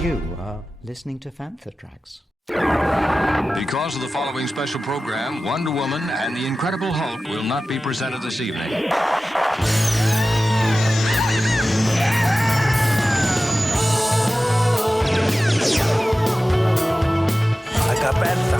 You are listening to Fantha Tracks. Because of the following special program, Wonder Woman and the Incredible Hulk will not be presented this evening. I got Fantha.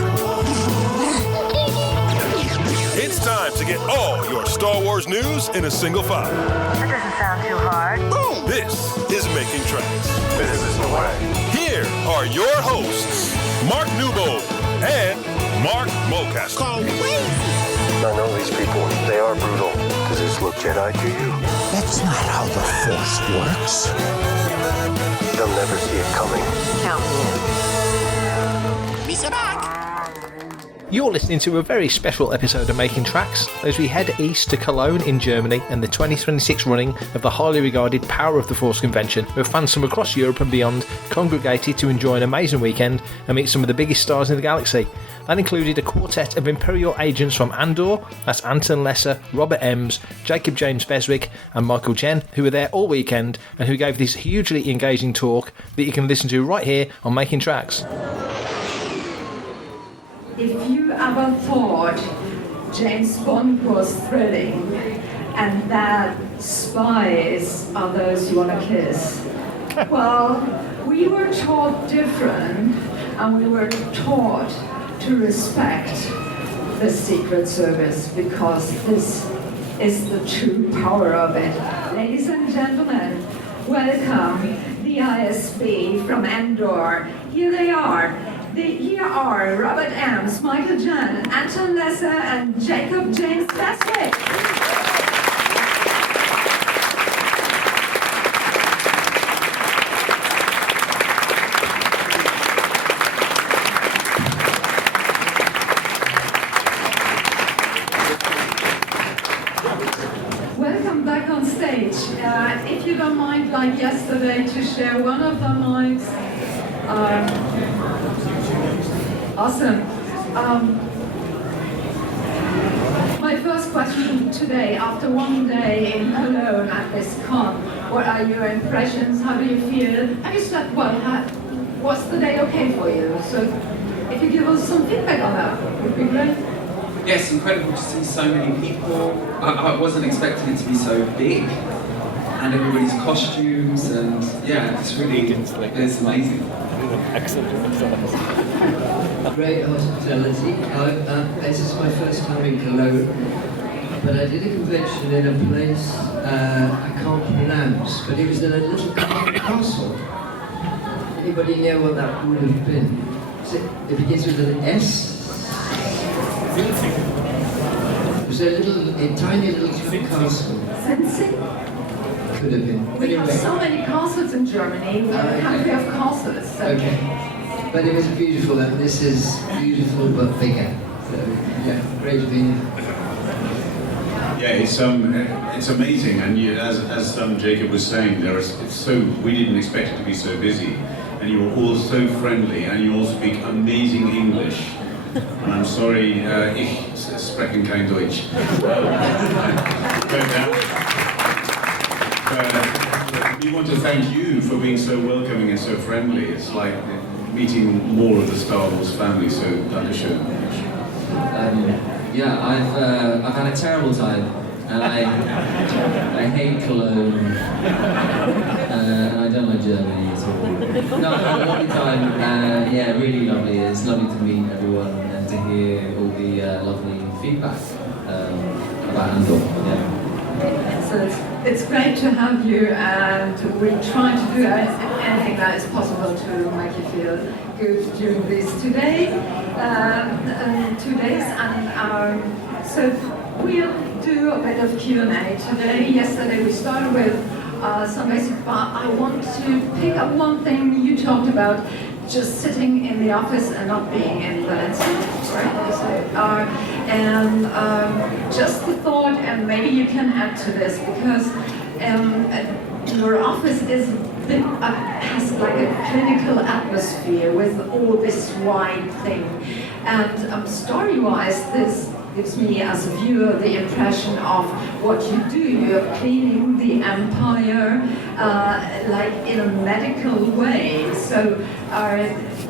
It's time to get all your Star Wars news in a single file. That doesn't sound too hard. This is Making Tracks. This is the way. Here are your hosts, Mark Newbold and Mark Mulcaster. I know these people. They are brutal. Does this look Jedi to you? That's not how the Force works. They'll never see it coming. Count me in. Lisa back. You're listening to a very special episode of Making Tracks as we head east to Cologne in Germany and the 2026 running of the highly regarded Power of the Force convention, where fans from across Europe and beyond congregated to enjoy an amazing weekend and meet some of the biggest stars in the galaxy. That included a quartet of Imperial agents from Andor, that's Anton Lesser, Robert Emms, Jacob James Beswick and Michael Jenn, who were there all weekend and who gave this hugely engaging talk that you can listen to right here on Making Tracks. If you ever thought James Bond was thrilling and that spies are those you want to kiss, well, we were taught different and we were taught to respect the Secret Service because this is the true power of it. Ladies and gentlemen, welcome the ISB from Andor. Here they are. Here are Robert Emms, Michael Jenn, Anton Lesser, and Jacob James Beswick. Welcome back on stage. If you don't mind, like yesterday, to share one of the mics. Awesome. My first question today, after one day in Cologne at this con, what are your impressions? How do you feel? I just thought, was the day okay for you? So if you give us some feedback on that, would be great. Yes, incredible to see so many people. I wasn't expecting it to be so big. And everybody's costumes, and yeah, it's amazing. Great hospitality. This is my first time in Cologne, but I did a convention in a place I can't pronounce, but it was in a little castle. Anybody know what that would have been? It begins with an S. It was a tiny little castle. Sensing? Could have been. We have so many castles in Germany. We have a country of castles. So. Okay. But it was beautiful, and this is beautiful but bigger. So, yeah, great to be here. Yeah, it's amazing, and as Jacob was saying, we didn't expect it to be so busy, and you were all so friendly, and you all speak amazing English. And I'm sorry, ich spreche kein Deutsch. We want to thank you for being so welcoming and so friendly. It's like meeting more of the Star Wars family, so Dankeschön. Yeah, I've had a terrible time, and I hate Cologne, and I don't like Germany at all. No, I've had a lovely time, yeah, really lovely. It's lovely to meet everyone and to hear all the lovely feedback about Andor. Yeah. So it's great to have you, and we try to do anything that is possible to make you feel good during these 2 days. So we'll do a bit of Q&A today. Yesterday we started with some basic, but I want to pick up one thing you talked about, just sitting in the office and not being in Vanessa, right? Just the thought, and maybe you can add to this, because your office has like a clinical atmosphere with all this wide thing, and story-wise, this gives me as a viewer the impression of what you do. You're cleaning the empire like in a medical way. So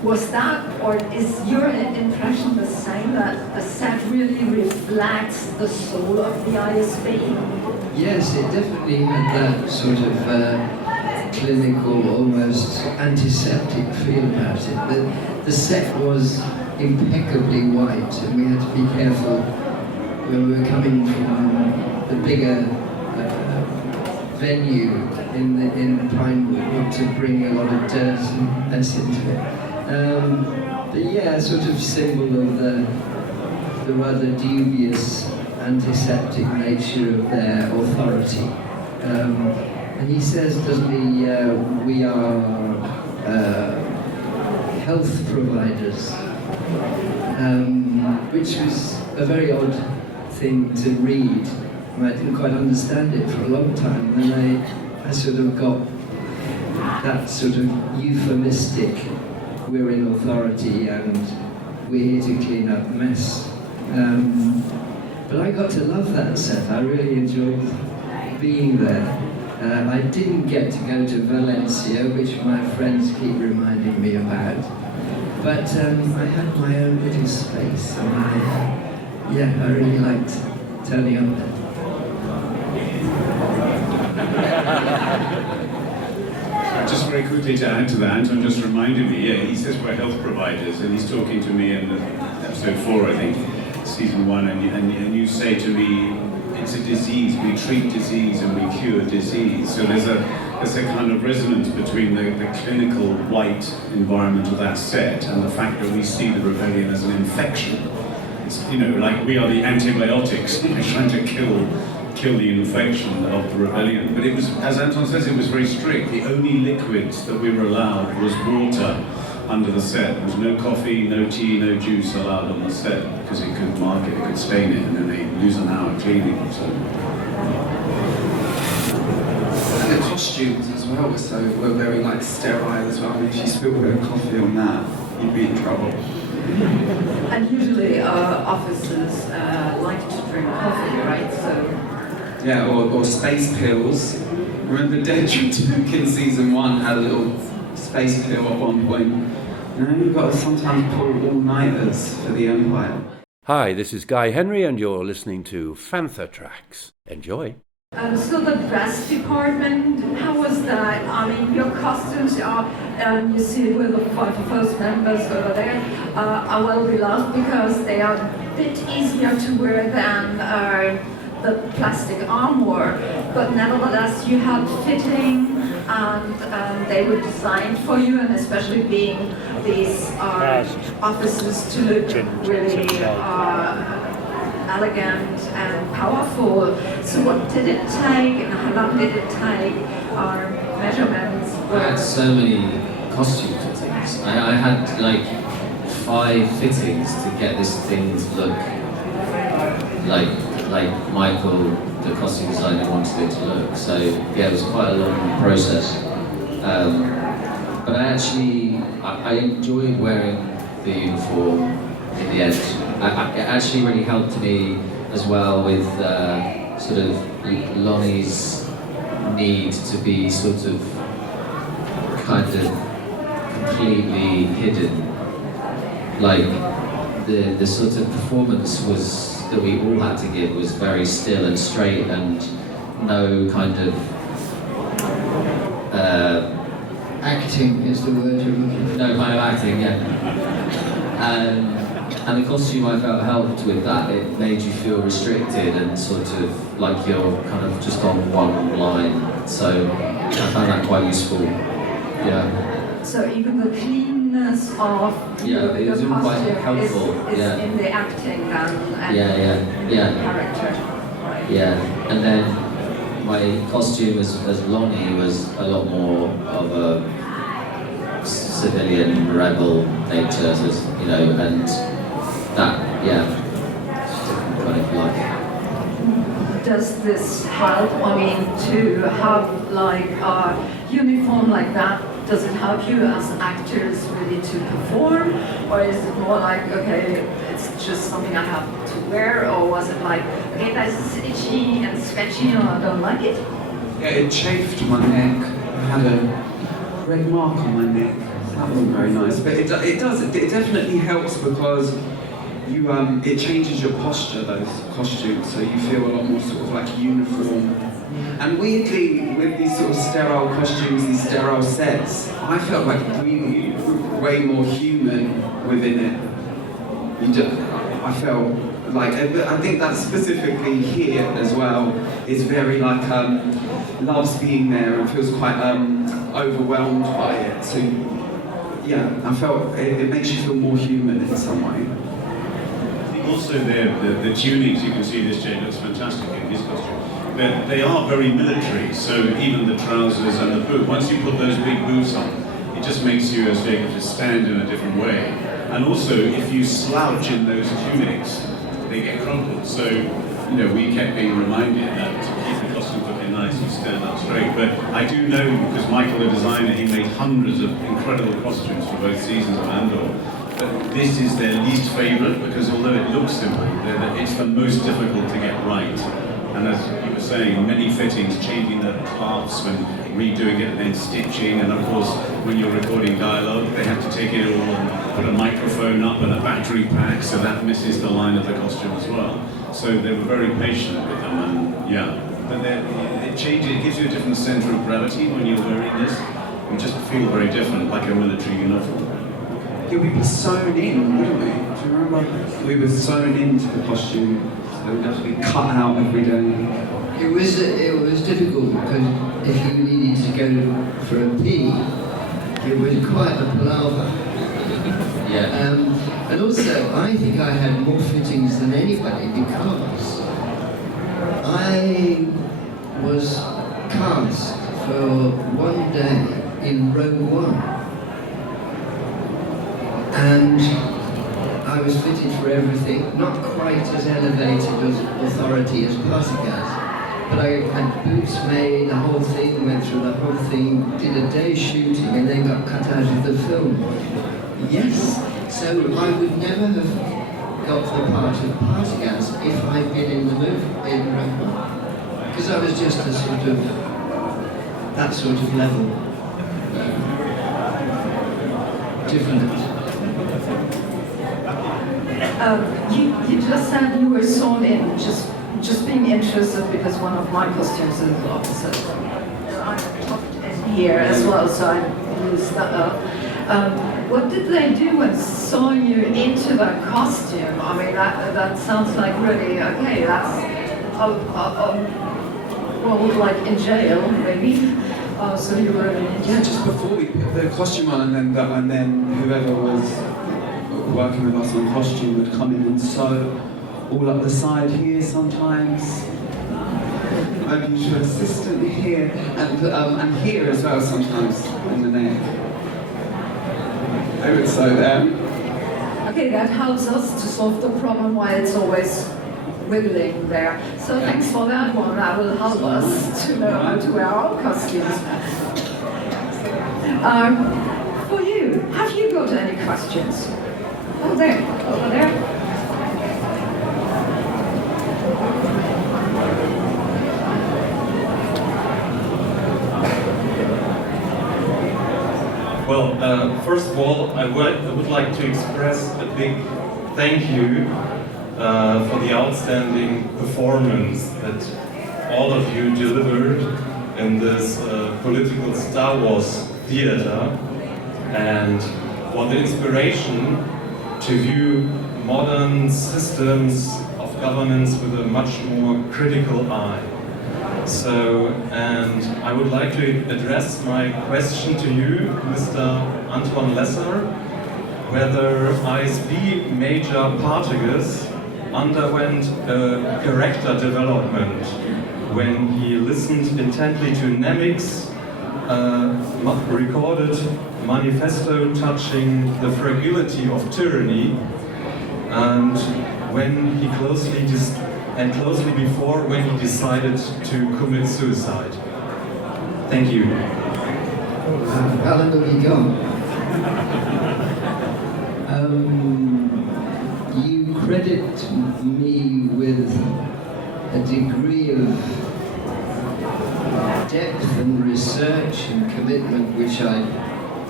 was that, or is your impression the same, that the set really reflects the soul of the ISB? Yes, it definitely had that sort of clinical, almost antiseptic feel about it. The set was impeccably white, and we had to be careful when we were coming from the bigger venue in Pinewood, not to bring a lot of dirt and mess into it. But yeah, sort of symbol of the rather dubious antiseptic nature of their authority. And he says, doesn't he, we are health providers, which was a very odd thing to read. And I didn't quite understand it for a long time. And then I sort of got that sort of euphemistic, we're in authority and we're here to clean up mess. But I got to love that set. I really enjoyed being there. I didn't get to go to Valencia, which my friends keep reminding me about. But I had my own little space, and I really liked turning up there. Just very quickly to add to that, Anton just reminded me, he says we're health providers, and he's talking to me in episode 4, I think, season 1, and you say to me, it's a disease, we treat disease and we cure disease. So there's a kind of resonance between the clinical white environment of that set and the fact that we see the rebellion as an infection. It's, like we are the antibiotics, we're trying to kill the infection of the rebellion. But it was, as Anton says, it was very strict. The only liquids that we were allowed was water under the set. There was no coffee, no tea, no juice allowed on the set because it could mark it, it could stain it, and then they lose an hour cleaning. So. And the costumes as well were very sterile as well. I mean, if you spilled a bit of coffee on that, you'd be in trouble. And usually officers like to drink coffee, right? So. Yeah, or space pills. Remember Dedrick Duke in season 1 had a little space pill at one point. You've got to sometimes pull all-nighters for the Empire. Hi, this is Guy Henry, and you're listening to Fantha Tracks. Enjoy. So the dress department, how was that? I mean, your costumes are, you see with the first members over there, are well beloved because they are a bit easier to wear than the plastic armor, but nevertheless you had fitting and they were designed for you, and especially being these officers to look really elegant and powerful. So what did it take and how long did it take? Our measurements were... I had so many costume fittings. I had 5 fittings to get this thing to look like Michael, the costume designer, wanted it to look. So yeah, it was quite a long process. But I enjoyed wearing the uniform in the end. It actually really helped me as well with sort of Lonnie's need to be sort of kind of completely hidden. The sort of performance that we all had to give was very still and straight, and no kind of acting is the word you're looking for. No kind of acting, yeah. And the costume I felt helped with that. It made you feel restricted and sort of like you're kind of just on one line. So I found that quite useful. Yeah. So even the cleanness of it was your quite costume helpful. is in the acting and yeah. character. Yeah, and then my costume as Lonnie was a lot more of a civilian rebel nature, and that, kind of Does this help? I mean, to have a uniform like that, does it help you as actors really to perform, or is it more like, okay, it's just something I have to wear, or was it like, okay, that's itchy and sketchy and I don't like it? Yeah, it chafed my neck. I had a red mark on my neck. That wasn't very nice, but it definitely helps because you it changes your posture, those costumes, so you feel a lot more sort of like uniform. And weirdly, with these sort of sterile costumes, these sterile sets, I felt like really way more human within it. I felt like, I think that specifically here as well is very like, loves being there and feels quite overwhelmed by it. So yeah, I felt it makes you feel more human in some way. I think also the tunings, you can see this Jay looks fantastic in his costume. They are very military, so even the trousers and the boot, once you put those big boots on, it just makes you, as Jacob, just stand in a different way. And also, if you slouch in those tunics, they get crumpled. So, you know, we kept being reminded that to keep the costume looking nice, you stand up straight. But I do know, because Michael, the designer, he made hundreds of incredible costumes for both seasons of Andor. But this is their least favourite, because although it looks simple, it's the most difficult to get right. And as you were saying, many fittings, changing the clasps and redoing it and then stitching, and of course, when you're recording dialogue, they have to take it all and put a microphone up and a battery pack, so that misses the line of the costume as well. So they were very patient with them, and yeah. But it changes, it gives you a different centre of gravity when you're wearing this. You just feel very different, like a military uniform. Yeah, we were sewn in, wouldn't we? Do you remember? We were sewn into the costume. They would have to be cut out every day. It was difficult because if you needed to go for a pee, it was quite a palaver. Yeah. And also, I think I had more fittings than anybody because I was cast for one day in Rogue One. And I was fitted for everything, not quite as elevated as authority as Partagas, but I had boots made, the whole thing, went through the whole thing, did a day shooting and then got cut out of the film. Yes, so I would never have got the part of Partagas if I'd been in the movie, in Rogue One. Because I was just a sort of, that sort of level. Different. You just said you were sewn in, just being interested because one of my costumes is the opposite. I'm tucked in here as well, so I used that up. What did they do when sewing you into that costume? I mean, that sounds like really, okay, that's, well, like in jail, maybe. So you were in... Yeah, just before we put the costume on, and then whoever was working with us on costume would come in and sew all up the side here sometimes. Maybe your assistant here, and here as well sometimes on the neck. They would sew them. Okay, that helps us to solve the problem why it's always wiggling there. So thanks for that one. That will help us to know how to wear our costumes. For you, have you got any questions? Oh, there, over there. Well, first of all, I would like to express a big thank you for the outstanding performance that all of you delivered in this political Star Wars theater, and for the inspiration to view modern systems of governance with a much more critical eye. So, and I would like to address my question to you, Mr. Anton Lesser, whether ISB Major Partagas underwent a character development when he listened intently to Nemik's recorded manifesto touching the fragility of tyranny, and when he closely before when he decided to commit suicide. Thank you. How long have you gone? You credit me with a degree of depth and research and commitment which I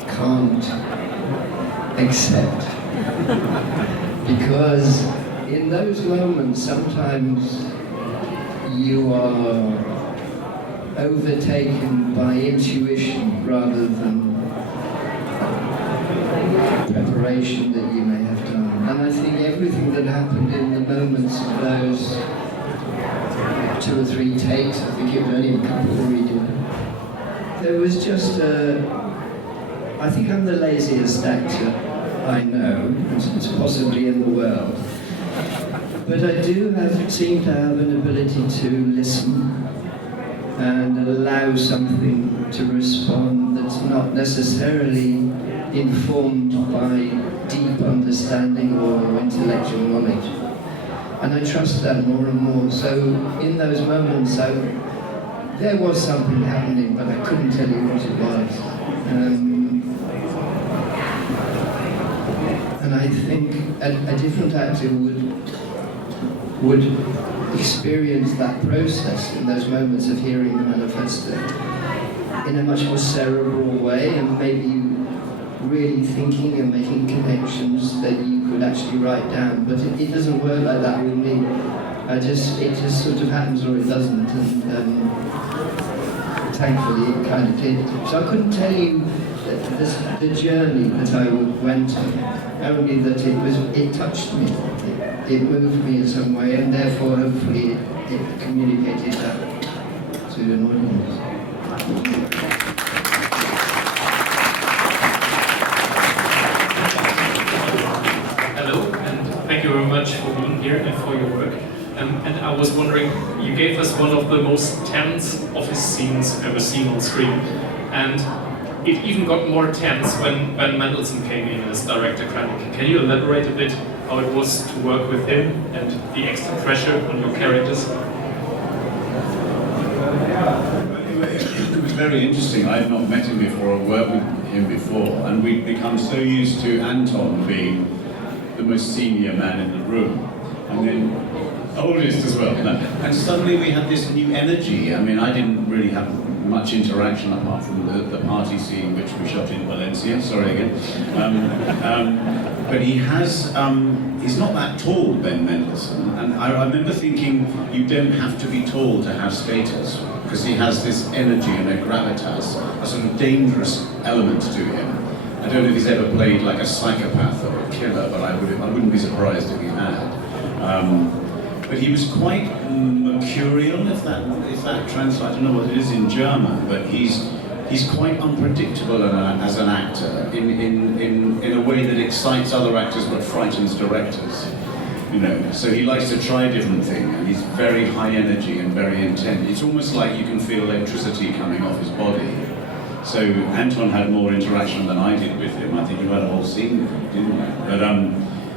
can't accept. Because in those moments, sometimes you are overtaken by intuition rather than preparation that you may have done. And I think everything that happened in the moments of those 2 or 3 takes, I think it was only a couple really, there was just I think I'm the laziest actor I know, it's possibly in the world. But I do seem to have an ability to listen and allow something to respond that's not necessarily informed by deep understanding or intellectual knowledge. And I trust that more and more. So in those moments, there was something happening, but I couldn't tell you what it was. And I think a different actor would experience that process in those moments of hearing the manifesto in a much more cerebral way, and maybe really thinking and making connections that you could actually write down. But it doesn't work like that with me. It just sort of happens or it doesn't, and thankfully it kind of did. So I couldn't tell you the journey that I went on, only that it touched me. It moved me in some way, and therefore hopefully it communicated that to an audience. Hello, and thank you very much for being here and for your work. And I was wondering, you gave us one of the most tense office scenes I've ever seen on screen, and it even got more tense when Mendelssohn came in as director. Can you elaborate a bit how it was to work with him and the extra pressure on your characters? It was very interesting. I had not met him before or worked with him before, and we'd become so used to Anton being the most senior man in the room, and then oldest as well. And suddenly we had this new energy. I mean, I didn't really have much interaction apart from the party scene which we shot in Valencia. Sorry again. But he's not that tall, Ben Mendelssohn, and I remember thinking you don't have to be tall to have status, because he has this energy and a gravitas, a sort of dangerous element to him. I don't know if he's ever played like a psychopath or a killer, but I wouldn't be surprised if he had. But he was quite mercurial, if that translates. I don't know what it is in German, but he's quite unpredictable as an actor in a way that excites other actors but frightens directors. You know, so he likes to try different things, and he's very high energy and very intense. It's almost like you can feel electricity coming off his body. So Anton had more interaction than I did with him. I think you had a whole scene with him, didn't you? But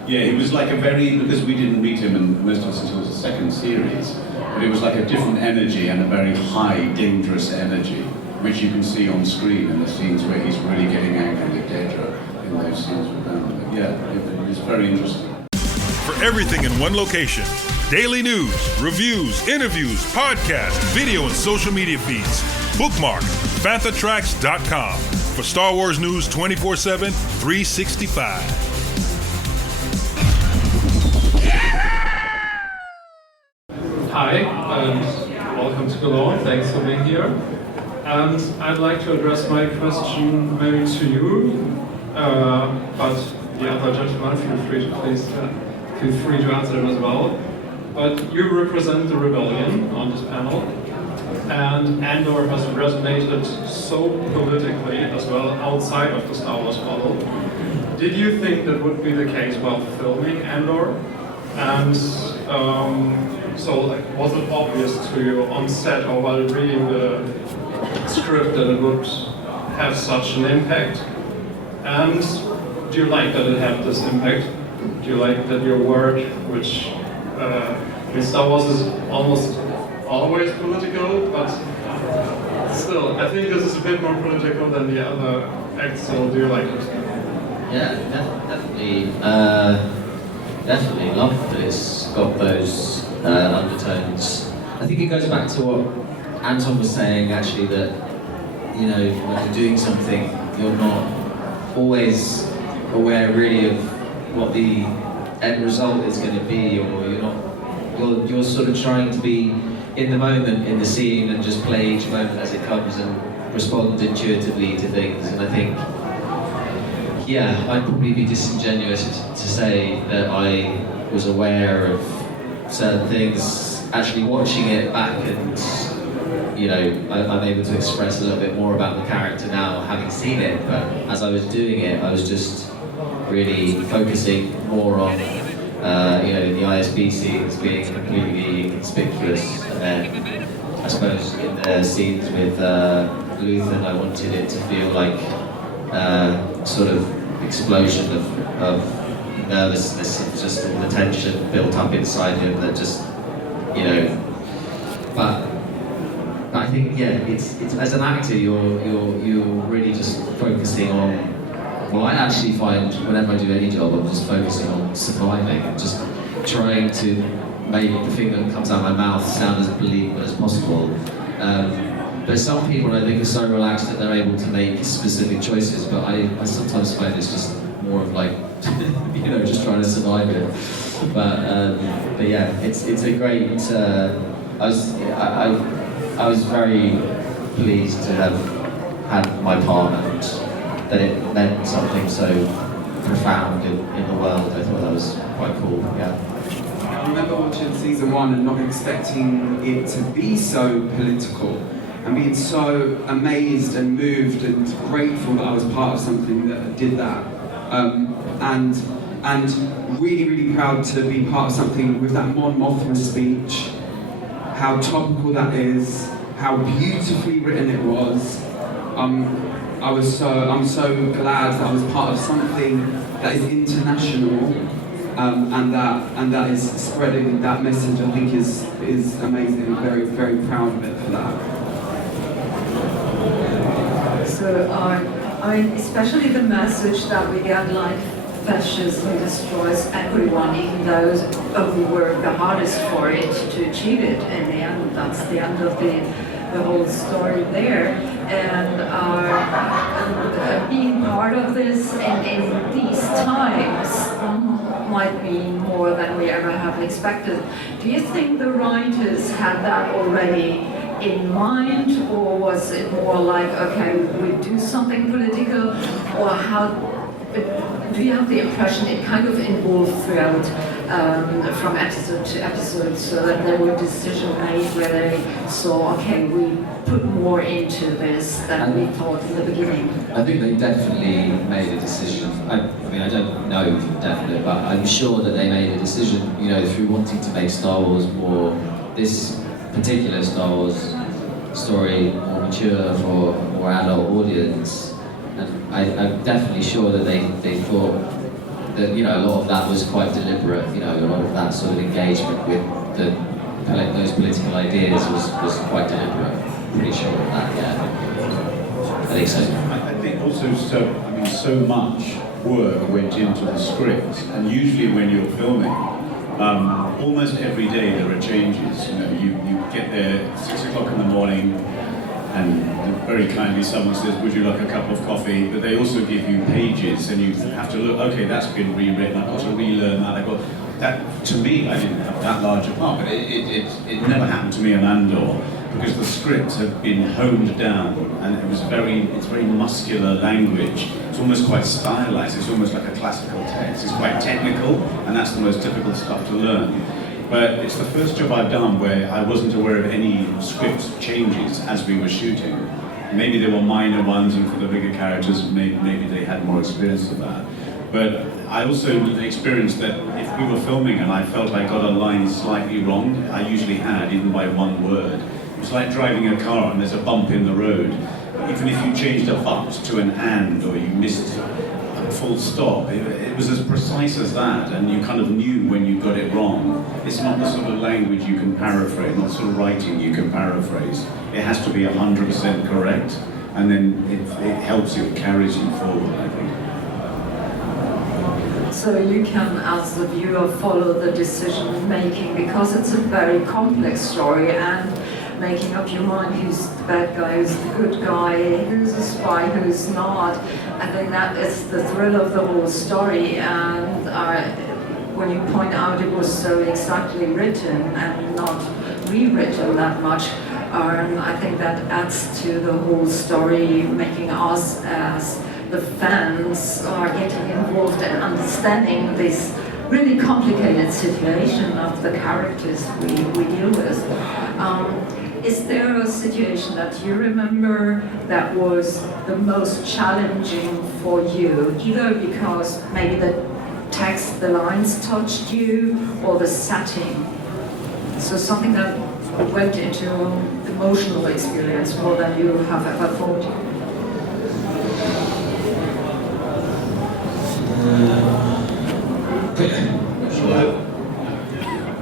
yeah, it was like because we didn't meet him and most of us until the second series, but it was like a different energy and a very high, dangerous energy, which you can see on screen in the scenes where he's really getting angry with Deirdre in those scenes with them. But yeah, it was very interesting. For everything in one location, daily news, reviews, interviews, podcasts, video and social media feeds, bookmark FanthaTracks.com for Star Wars news 24/7, 365. Hi, and welcome to Cologne. Thanks for being here. And I'd like to address my question maybe to you, but the other gentleman, feel free to answer them as well. But you represent the rebellion on this panel, and Andor has resonated so politically as well outside of the Star Wars model. Did you think that would be the case while filming Andor? And was it obvious to you on set or while reading the script that it would have such an impact? And do you like that it had this impact? Do you like that your work, which Star Wars is almost always political, but still, I think this is a bit more political than the other acts, so do you like it? Yeah, definitely. definitely love that it's got those undertones. I think it goes back to what Anton was saying, actually, that, you know, when you're doing something, you're not always aware really of what the end result is going to be, or you're sort of trying to be in the moment, in the scene, and just play each moment as it comes and respond intuitively to things. And I think, yeah, I'd probably be disingenuous to say that I was aware of certain things. Actually watching it back, and you know, I'm able to express a little bit more about the character now, having seen it. But as I was doing it, I was just really focusing more on, you know, the ISB scenes being completely inconspicuous. And then, I suppose, in the scenes with Luthen, I wanted it to feel like sort of explosion of nervousness, and just all the tension built up inside him that just, you know. But I think, yeah, it's as an actor, you're really just focusing on. Well, I actually find whenever I do any job, I'm just focusing on surviving, and just trying to make the thing that comes out of my mouth sound as believable as possible. But some people, I think, are so relaxed that they're able to make specific choices, but I sometimes find it's just more of like, you know, just trying to survive it. But yeah, it's a great. I was very pleased to have had my part, and that it meant something so profound in the world. I thought that was quite cool. Yeah. I remember watching season 1 and not expecting it to be so political, and being so amazed and moved and grateful that I was part of something that did that. And really, really proud to be part of something with that Mon Mothma speech, how topical that is, how beautifully written it was. I'm so glad that I was part of something that is international, and that is spreading that message. I think is amazing. Very, very proud of it for that. So especially the message that we get, like, fascism destroys everyone, even those who work the hardest for it to achieve it. In the end, that's the end of the whole story there. And being part of this in these times might be more than we ever have expected. Do you think the writers had that already in mind, or was it more like, okay, we do something political, or how? Do you have the impression it kind of evolved throughout, from episode to episode, so that there were decisions made where they saw, okay, we put more into this than we thought in the beginning? I think they definitely made a decision. I mean, I don't know for definite, but I'm sure that they made a decision, you know, through wanting to make Star Wars more, this particular Star Wars story, more mature for a more adult audience. And I'm definitely sure that they thought that, you know, a lot of that was quite deliberate. You know, a lot of that sort of engagement with those political ideas was quite deliberate. Pretty sure of that, yeah. I think so. I think also so much work went into the script, and usually when you're filming, almost every day there are changes. You know, you get there at 6 o'clock in the morning, and very kindly someone says, would you like a cup of coffee? But they also give you pages, and you have to look, okay, that's been rewritten, I've got to relearn that, I've got that. To me, I didn't have that large a part, but it never happened to me on Andor, because the scripts have been honed down, and it's very muscular language. It's almost quite stylized, it's almost like a classical text. It's quite technical, and that's the most difficult stuff to learn. But it's the first job I've done where I wasn't aware of any script changes as we were shooting. Maybe there were minor ones, and for the bigger characters, maybe they had more experience of that. But I also experienced that if we were filming and I felt I got a line slightly wrong, I usually had, even by one word. It's like driving a car and there's a bump in the road. Even if you changed a but to an and, or you missed a full stop, it was as precise as that, and you kind of knew when you got it wrong. It's not the sort of language you can paraphrase, not the sort of writing you can paraphrase. It has to be 100% correct, and then it helps you, it carries you forward, I think. so you can, as the viewer, follow the decision making, because it's a very complex story, and making up your mind who's the bad guy, who's the good guy, who's a spy, who's not. I think that is the thrill of the whole story, and when you point out it was so exactly written and not rewritten that much, I think that adds to the whole story, making us as the fans are getting involved and understanding this really complicated situation of the characters we deal with. Is there a situation that you remember that was the most challenging for you, either because maybe the text, the lines touched you, or the setting? So something that went into emotional experience more than you have ever thought.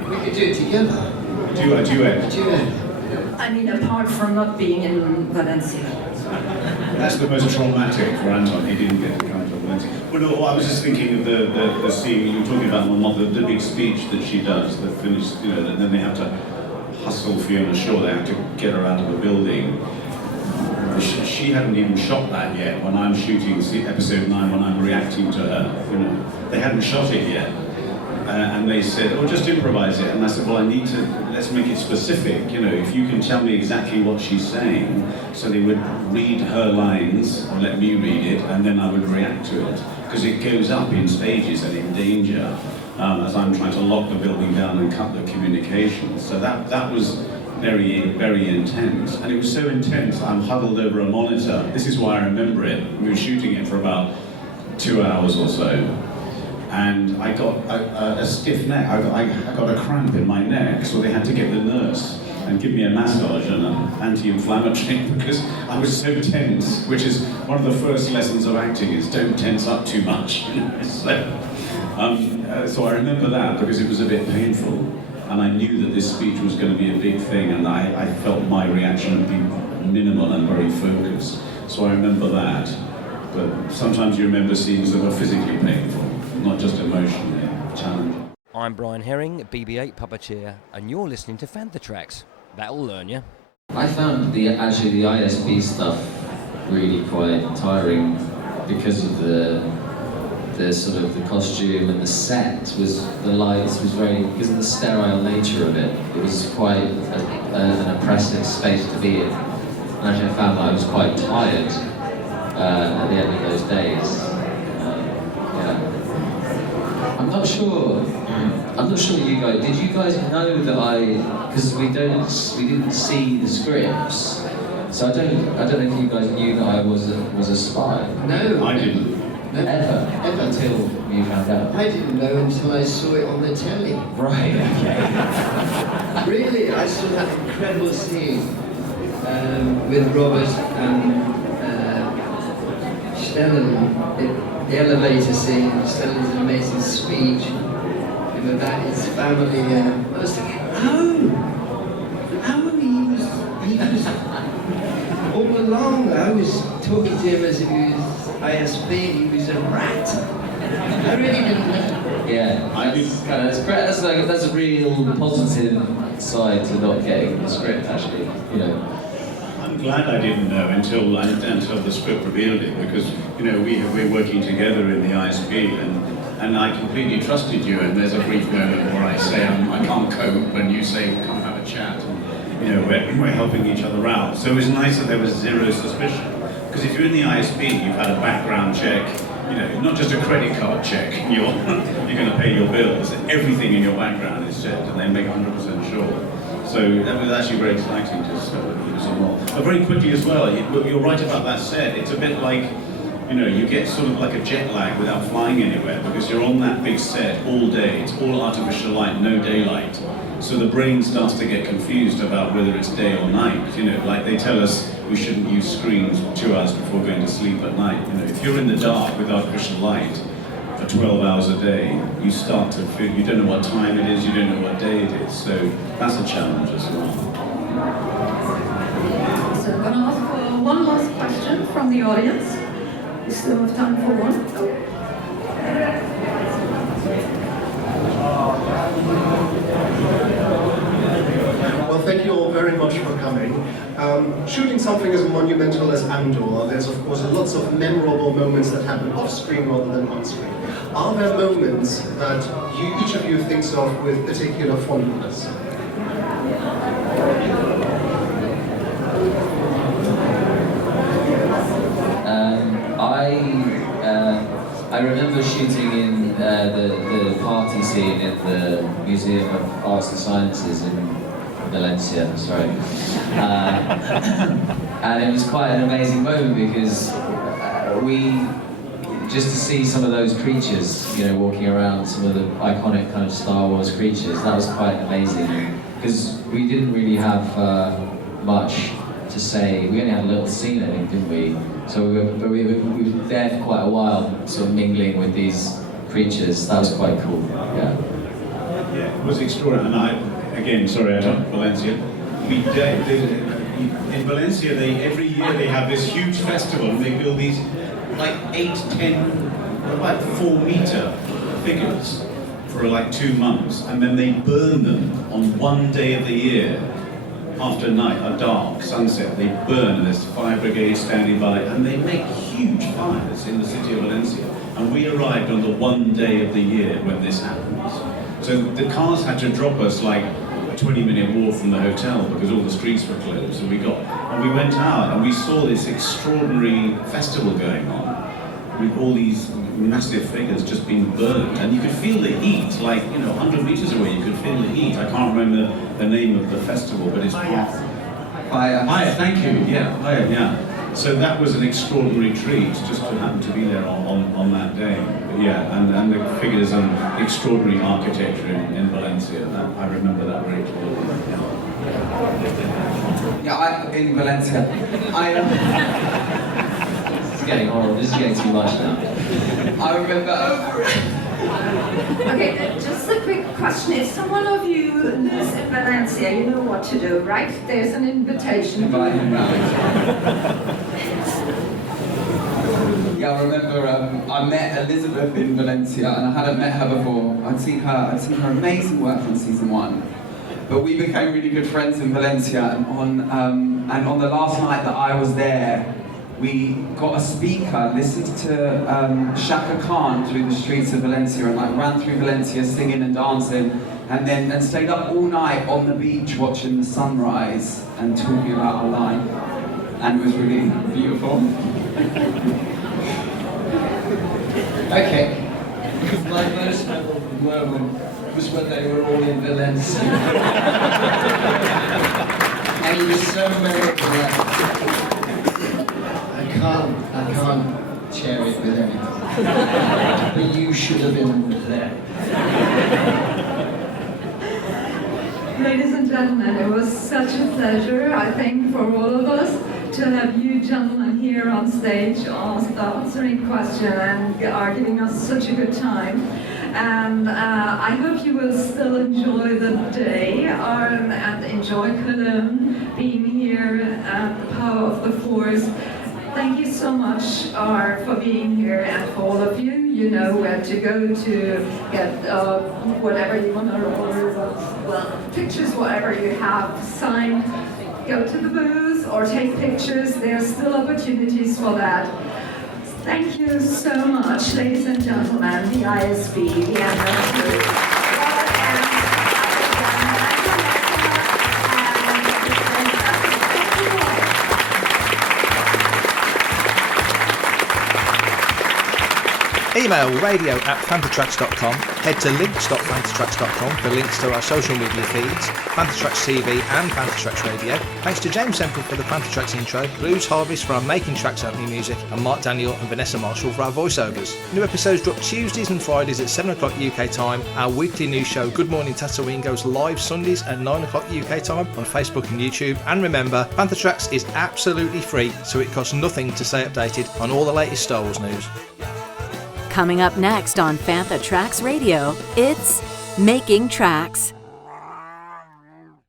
We could do it together. Duet. I mean, apart from not being in Valencia. That's the most traumatic for Anton. He didn't get to come to Valencia. Well, no, I was just thinking of the scene you were talking about, my mother, the big speech that she does, the finished, and then they have to hustle Fiona Shaw. They have to get her out of the building. She hadn't even shot that yet when I'm shooting episode 9, when I'm reacting to her. They hadn't shot it yet. And they said, oh, just improvise it. And I said, well, let's make it specific. If you can tell me exactly what she's saying. So they would read her lines, or let me read it, and then I would react to it. Because it goes up in stages and in danger as I'm trying to lock the building down and cut the communications. So that was very, very intense. And it was so intense, I'm huddled over a monitor. This is why I remember it. We were shooting it for about 2 hours or so. And I got a stiff neck. I got a cramp in my neck, so they had to get the nurse and give me a massage and an anti-inflammatory because I was so tense, which is one of the first lessons of acting, is don't tense up too much. So I remember that because it was a bit painful, and I knew that this speech was going to be a big thing, and I felt my reaction would be minimal and very focused. So I remember that. But sometimes you remember scenes that were physically painful, not just emotionally challenging. I'm Brian Herring, BB-8 puppeteer, and you're listening to Fantha Tracks. That'll learn you. I found the ISB stuff really quite tiring because of the sort of the costume and the set the lights was very, because of the sterile nature of it. It was quite an oppressive space to be in. And actually I found that I was quite tired at the end of those days. I'm not sure you guys, did you guys know that because we didn't see the scripts, so I don't know if you guys knew that I was a spy. No. I didn't. No. Ever until you found out. I didn't know until I saw it on the telly. Right, okay. Really, I saw that incredible scene with Robert and Stellan, the elevator scene, Stellan's amazing speech about his family, and I was thinking, he was all along, I was talking to him as if he was ISB, he was a rat. I really didn't know. Yeah, that's great. That's a real positive side to not getting the script, actually, I'm glad I didn't know until the script revealed it, because we're working together in the ISB, and I completely trusted you. And there's a brief moment where I say I can't cope, and you say come have a chat. And, we're helping each other out. So it was nice that there was zero suspicion, because if you're in the ISB, you've had a background check, not just a credit card check. You're going to pay your bills. Everything in your background is checked, and they make 100% sure. So that was actually very exciting to discover that he was on roll. But very quickly as well, you're right about that set. It's a bit like, you get sort of like a jet lag without flying anywhere, because you're on that big set all day. It's all artificial light, no daylight. So the brain starts to get confused about whether it's day or night. Like they tell us we shouldn't use screens 2 hours before going to sleep at night. If you're in the dark with artificial light for 12 hours a day, you start to feel, you don't know what time it is, you don't know what day it is. So that's a challenge as well. So I'm going to ask for one last question from the audience. We still have time for one. Well, thank you all very much for coming. Shooting something as monumental as Andor, there's of course lots of memorable moments that happen off screen rather than on screen. Are there moments that each of you thinks of with particular fondness? I remember shooting in the party scene in the Museum of Arts and Sciences in Valencia, and it was quite an amazing moment because just to see some of those creatures, walking around, some of the iconic kind of Star Wars creatures, that was quite amazing because we didn't really have much to say. We only had a little scene, I think, didn't we? So we were there for quite a while, sort of mingling with these creatures. That was quite cool. Yeah, it was extraordinary. And again, sorry, Anton, Valencia. In Valencia, every year they have this huge festival, and they build these like 8, 10, like 4-meter figures for like 2 months, and then they burn them on one day of the year. After a dark sunset, they burn, and there's fire brigade standing by, and they make huge fires in the city of Valencia. And we arrived on the one day of the year when this happens. So the cars had to drop us like a 20-minute walk from the hotel because all the streets were closed. And we went out and we saw this extraordinary festival going on with all these massive figures just being burned, and you could feel the heat, like 100 meters away. You could feel the heat. I can't remember the name of the festival, but it's Fire. Thank you. Fire. Yeah. So that was an extraordinary treat just to happen to be there on that day. But yeah, and the figures and extraordinary architecture in Valencia. I remember that very clearly. Yeah, in Valencia. This is getting horrible. This is getting too much now. I remember. Okay, just a quick question. If someone of you lives in Valencia, you know what to do, right? There's an invitation. Invite him round. Yeah, I remember I met Elizabeth in Valencia, and I hadn't met her before. I'd seen her amazing work from season 1. But we became really good friends in Valencia, and on the last night that I was there, we got a speaker, listened to Shaka Khan through the streets of Valencia, and ran through Valencia singing and dancing, and stayed up all night on the beach watching the sunrise and talking about our life, and it was really beautiful. Okay, my most memorable moment was when they were all in Valencia. And it was so memorable. I can't share it with anyone. But you should have been there. Ladies and gentlemen, it was such a pleasure, I think, for all of us to have you gentlemen here on stage answering questions and are giving us such a good time. And I hope you will still enjoy the day and enjoy Cologne, being here at the Power of the Force. Thank you so much for being here, and for all of you, you know where to go to get whatever you want to order, well, pictures, whatever you have signed. Go to the booth or take pictures. There are still opportunities for that. Thank you so much, ladies and gentlemen, the ISB, the Emms. Email radio@fanthatracks.com, head to links.fanthatracks.com for links to our social media feeds, Fantha Tracks TV and Fantha Tracks Radio. Thanks to James Semple for the Fantha Tracks intro, Blues Harvest for our Making Tracks opening music, and Mark Daniel and Vanessa Marshall for our voiceovers. New episodes drop Tuesdays and Fridays at 7 o'clock UK time. Our weekly news show Good Morning Tatooine goes live Sundays at 9 o'clock UK time on Facebook and YouTube. And remember, Fantha Tracks is absolutely free, so it costs nothing to stay updated on all the latest Star Wars news. Coming up next on Fantha Tracks Radio, it's Making Tracks.